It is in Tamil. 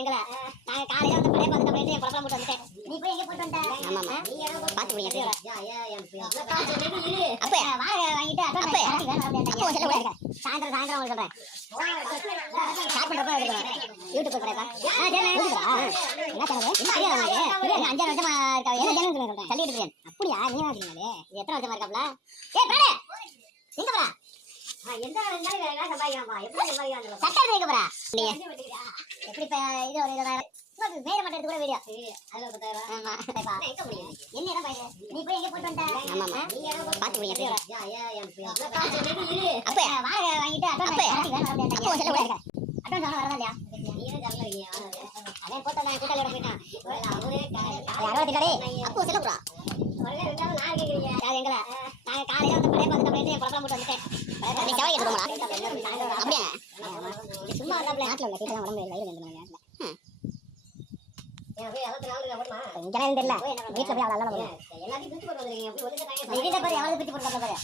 எங்கள நாங்க காலையில வந்து பழைய பார்த்துட்டு போயிட்டு குழப்பம் போட்டு வந்துட்டேன். நீ போய் எங்க போட்டு வந்துட்ட? ஆமா ஆமா நீ ஏதோ பாத்து போறீங்க. அப்ப வாங்க வாங்கிட்டு அப்ப சாயந்தரம் சாயந்தரம் உங்களுக்கு சொல்றேன். ஸ்டார்ட் பண்றப்ப யூடியூப் போறேன். சரி என்ன சேனல்? என்ன 5 வருஷமா இருக்கா? என்ன சேனல் சொல்றேன். சொல்லிட்டு இருக்கேன். அப்படியா நீ வாங்குறீங்களே? இது எத்தனை வருஷமா இருக்காப்ல? ஏய் பாரு எங்க போறா? எந்த வேலைனாலும் வேற ஏதாவது சம்பாதிக்கலாமா? எப்படி சம்பாதிக்கலாம்? சட்டை வைக்க போறா நீ? எப்படி இது ஒரு வேற மட்டும் கூட வீடியோ அதுல 10000. ஆமா எங்க முடியும்? என்ன இடம் பாரு. நீ போய் எங்க போட்டு வந்துட்ட? ஆமா ஆமா நீ ஏதோ பாத்து போறீங்க. அப்ப வாங்க வாங்கிட்டு அப்ப அட்வான்ஸ் வரதா இல்லையா? நீயே தரல இல்லையா? அவன் போட்டா கூட்டாளியோட போயிட்டான். அவரே யாரோ திட்டாரே அப்போ செல்ல போறா. ஒரே ரெண்டாவது நான் கேக்குறீங்க. யார் எங்கள நாங்க காலையில வந்து பழைய பார்த்துட்டு போயிட்டு குழப்பம் போட்டு வந்துட்டேன். நீ செவை எடுத்து போறா. அப்படியே சும்மா வரல நாட்ல உள்ள கேட்டலாம் உடம்பு வயிறு வந்துறாங்க. ஏன் போய் 24 வரமா? இங்கலாம் தெரியல. வீட்ல போய் அவள எல்லாம் எல்லாத்தையும் பிரிச்சு போட்டு வந்திருக்கீங்க. அப்படி ஒளிஞ்ச காய. இத பாரு அவளை பிரிச்சு போட்டு பாரு.